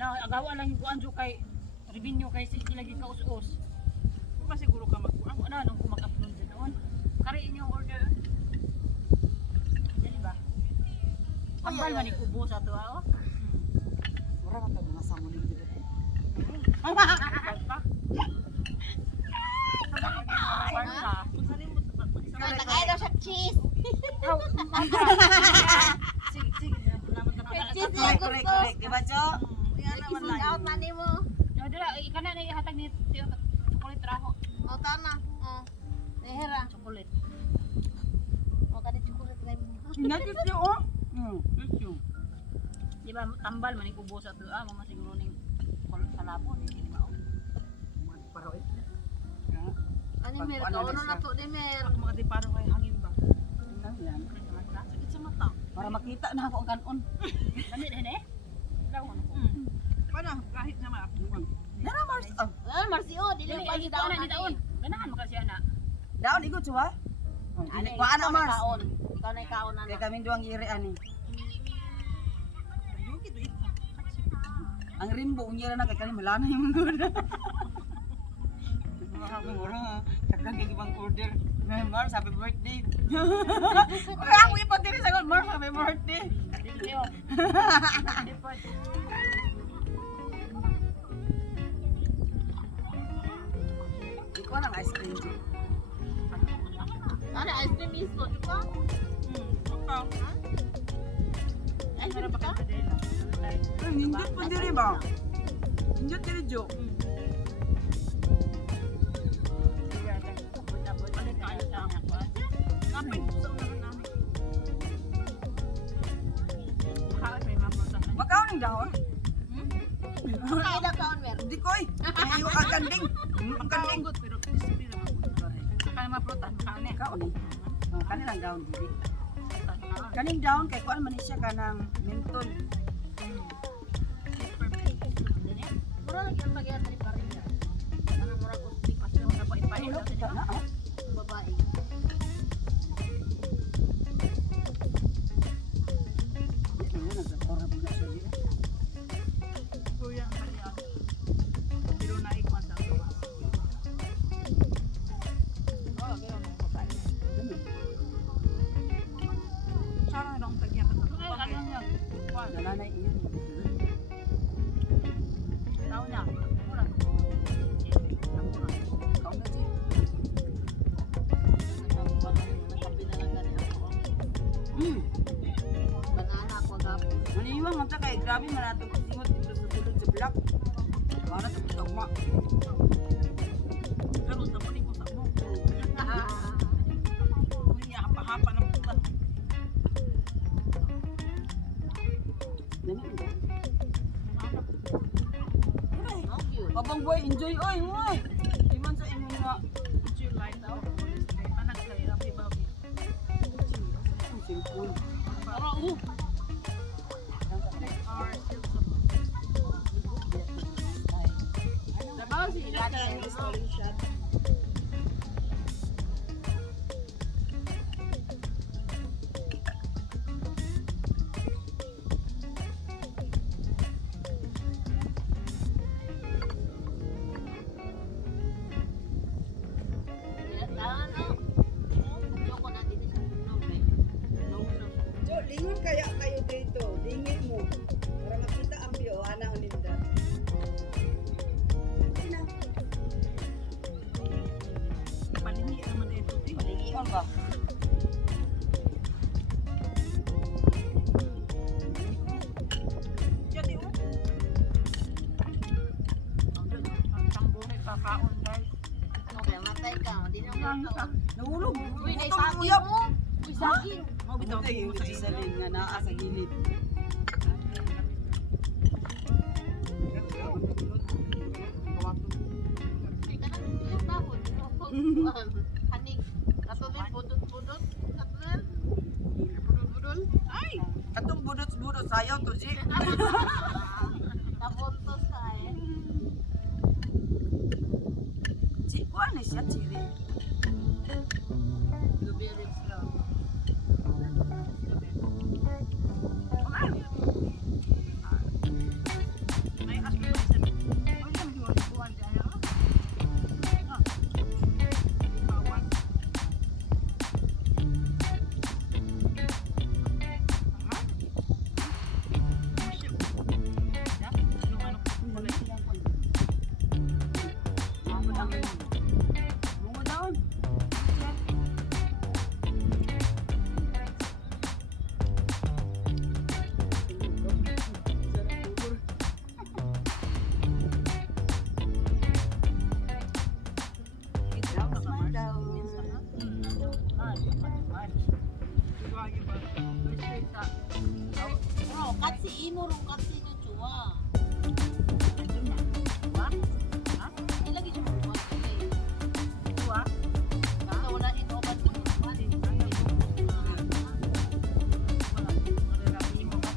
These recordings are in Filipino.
Na agawa lang yung kuan kay revenue kay sige lagi ka us-us. Kung siguro ka magkuha. Ako na nung mag-upload din noon. Kari inyong order. Dali ba? Tambal man ikubo sa to oh. Mura man ta mga samo ning dito. Nagay daw siya cheese. Sige, naman ka May cheese Correct, niya correct, gusto. correct. Di ba, Jo? Yan naman Isun out na lang. ni mo. No, dira ikana na ihatag ni tiyo chocolate raho. O tana. Nehera. Chocolate. O kani chocolate kay mo. Natis yo, oh. Thank you. Di ba tambal man ikubo sa to mga siguro ning kalabo ni ba. Paro eh. Ani mer Ano kauno na na to di mer. Ako makatiparo kay hangin ba? Tingnan yan. Sakit sa mata. Para makita na ako ang kanon. Dali din eh. Daw ano ko. Paano? Kahit na maapuan. Nara Mars. Oh, Marcio dili Dili pa ay daw na ni daon. Ganahan makasi ana. daon igo chuwa. Ani Kuan na Mars. Ikaw na ikaon na. Kay kami duang iri ani. Ayun, kito ito. Ang rimbo unyira na kay kani malana yung mga. Mura, kagagay ibang order. Mars, happy birthday. Kaya ako ipatiri sa Mars, happy birthday. Dili yo. Ikaw ang ice cream. Jo. Ani ice cream iso juga. Ikaw. Ice Para cream pa ka? ka dili. Hindot pa diri ba? Hindot diri Jo. Kapit po sa unahan namin. Makaw ning daon. Ay da kaon mer. Di koy. Ayo ang kanding. Ang kanding. Good, pero crispy naman. Kaya maprutan kani. Kao ni. Kani lang daon dili. Kaning daon kay kuan man siya kanang menthol. Mura lagi ang bagay ni parinda. Ana mura ko stick Kasi wala pa ipahin Ayun, sa kita na. Oh. babae. Ayun, nagkakora mo na siya dili. Kuya ang kanya. Pero naikman sa gawas. Oh, pero mo babae. Sarang na akong tagya ka sa Ano kapag. yan? Nalanay iyon. Tao niya. Mura. Kao na si. Nagkape na lang gani ako. Banana ko gapon. Maniwang man ta kay grabe man ato singot dito sa sulod sa block. Wala ta tugma. Karoon sa puning ko sa mo. Kung niya hapa-hapa ng puta. Dali. No cute. Abang boy, enjoy oy, oy. Di man sa inyo nga. Put your light out. Anak kayo, happy baby. Ang cellphone. Pero Our silk sa mo. Dabaw si ilaki ang installation. Jo, lingon kaya kayo dito. Lingin mo. Para makita ang view. Ana uninda. Sina? Palingi naman ito. Lingon ba? Jadi oh. Ang buhay kakaon guys. Okay, matay ka. Hindi na mo ka. Nahulog. Uy, na Butong saging uyab. mo. Uy, saging. Mo bitaw Butay ko yung sa sa ilo. nga naa sa gilid. Yung dahon. Hanig. Katulad, budot-budot. Katulad. Budol-budol. Ay! Katong budot-budot sayaw to, Ji. Nabuntos ka eh. Ji, kuan ni siya, Chile. Lubirin sila. Kung kasino ron kasino chua. Andun na. Diba? Ha? Ilagi siya magbuhat kay. Diba? Baka wala dito obat mo. Wala. Mararabi mo ba?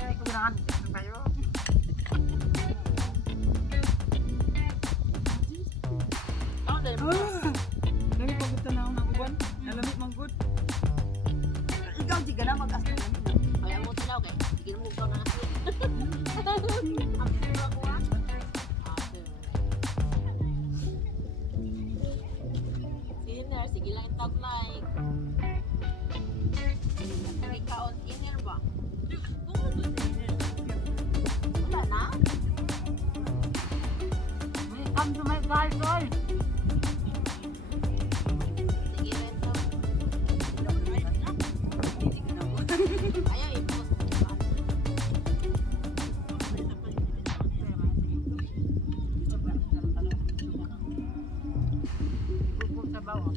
Hindi ko ginahan. Kayo. Lagi pagod na ako ng uban. Nalamit mang good. Ikaw, di ka na mag-asal namin. Sige lang tag like. Ikaw inner ba? Wala na? Come to my guys, oy. Sige lang tag. Ayaw ipot. Bubog sa bawah.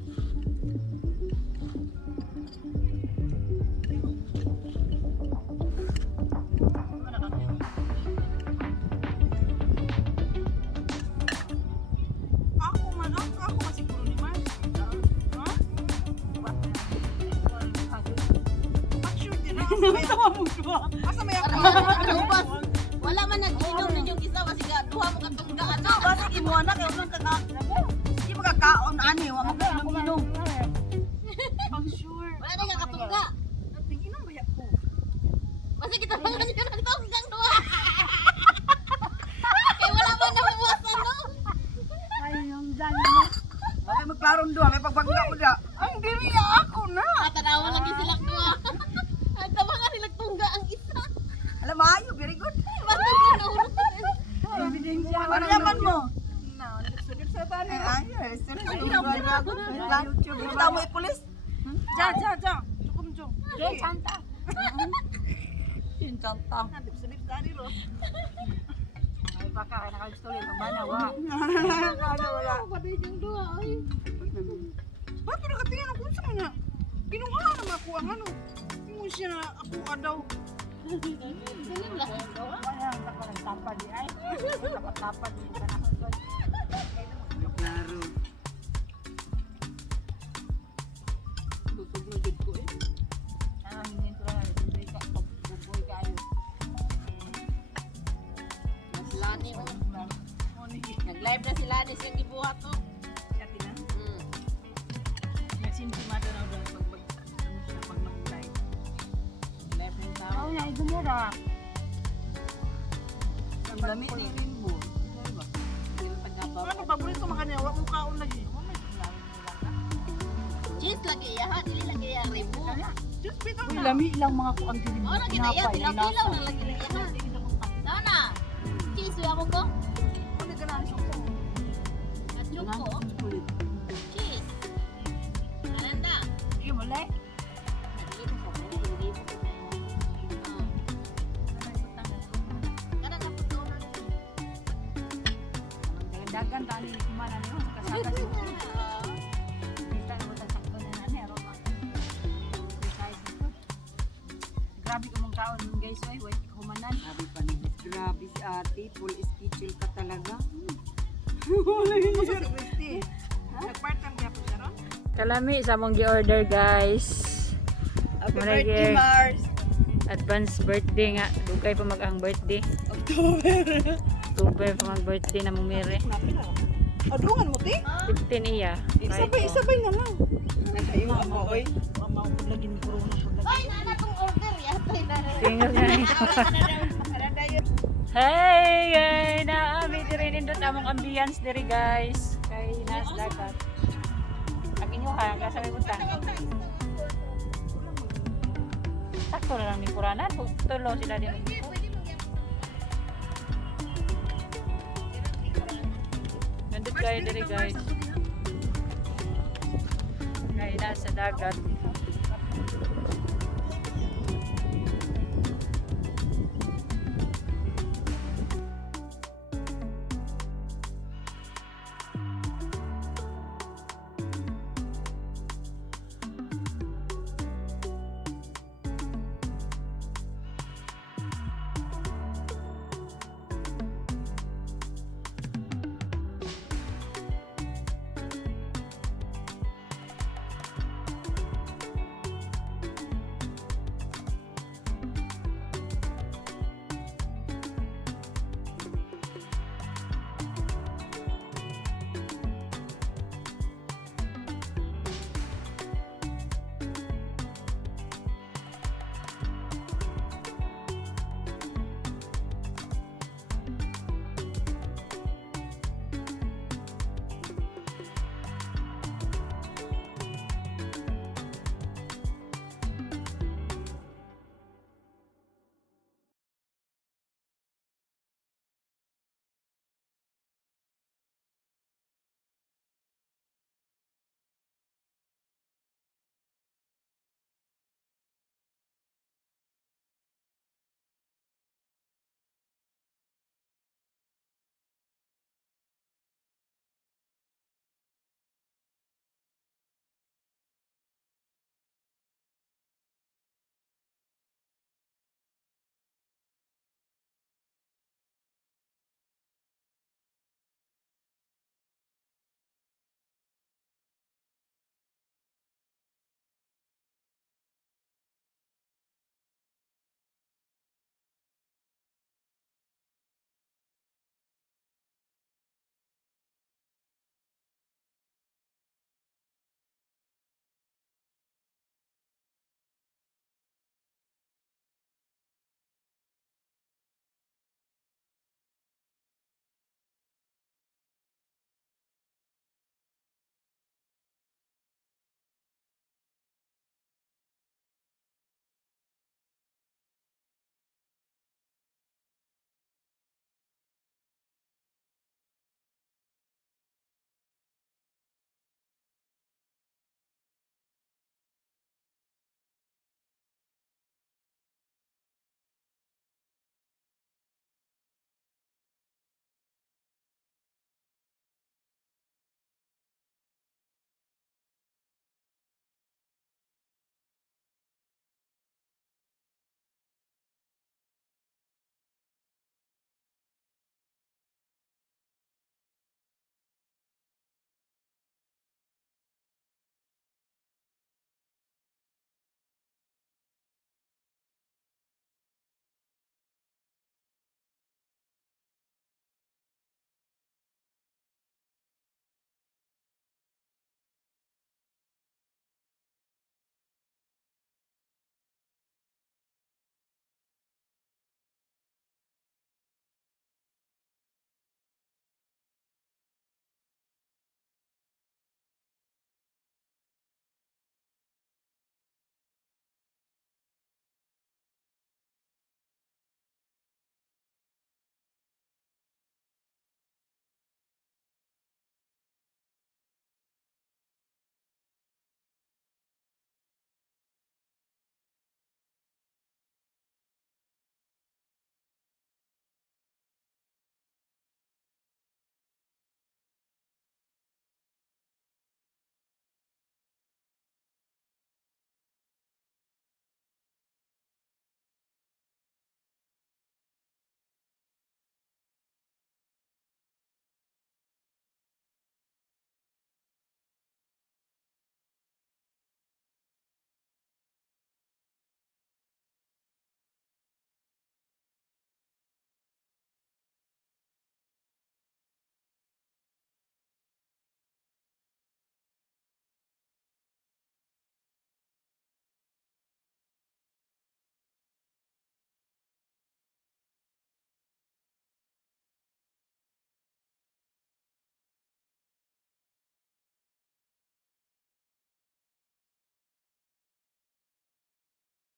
Ako masiguro ni Mars. Ha? Sure din na. Asa may ako? Wala man nag-inom ninyong isa kasi duha mo katungga ano. Basta imuha na kayo nung kaka. Hindi magkakaon ani, wa mo kayo inom. I'm sure. Wala na katungga. Tingin ba ya ko? Basta kita pa lang yun ang tunggang duha. Kaya wala man nabubuhasan no. Ay, yung dyan mo. Bakit magklaron doon? May pagbangga mo dyan. Ang diri ako na. Tanawa lagi silang duha. Ang tama nga nilang tungga ang isa. Alam mo, ayo, very good. Basta na nahulog. Ebidensya. Ano naman mo? Ay, ay, Kita mo ipulis? Ja. Cukup, Jom. Okay, santa. Yung chanta. Ay, baka kaya nakalistuloy. Pambana, wa. Wala. Paday yung duha. Ay. Ba't pinakatingin ako sa kanya? Kinuha naman ako ang ano. Yung siya na ako daw. Galing lang. Wala, nagtapad di ay. Tapad di ka na. Klaro. Busog na jud ko eh. Ah, hindi ko lang. Buboy ka. Buboy kayo. Mas Lani oh. Nag-live na si Lani siyang gibuhat oh. Kati na. Nagsintimado na doon pag mag-live. Live ng tao. Oo, na, igumura. Ang dami ni Rainbow. Pero tagabaw. Ano, paborito makanya. Huwag mo kaon lagi. Cheese lagi ya ha, dili lagi ya rebo. Just bitaw Uy, na. lami lang mga kuang kilim. Oh, lagi na ya, pilaw na lagi na ya ha. Sana. Cheese wa mo ko? Ano ka na siya? At ko. Cheese. Ananda. Sige, muli. Dili mo ko, dili mo ko. Kada na puto na. Dagan tani ni kumana niyo sa kasaka si kita na buta sakto na nani aroma. Precise ito. Grabe ko mong kaon nun guys, ay wait humanan. Sabi pa ni grabe si ate, full schedule ka talaga. Nagpartan kaya po siya ron? Kalami sa mong gi-order guys. Happy Marag- birthday, Mars! Advance birthday nga. Dugay pa mag-ang birthday. October pa mag-birthday na mong Mire. Adungan mo, ti? 15 iya. Isabay na lang. Nag-ayo ako, oy. Ay, nana tong order ya. Tingnan Hey, ay, naami diri nindot among ambience diri guys. Kay nas dagat. Ang inyo ha, kasabay utang. Sakto na lang ni Purana, tulo sila din. Nandito kayo diri guys. sa dagat.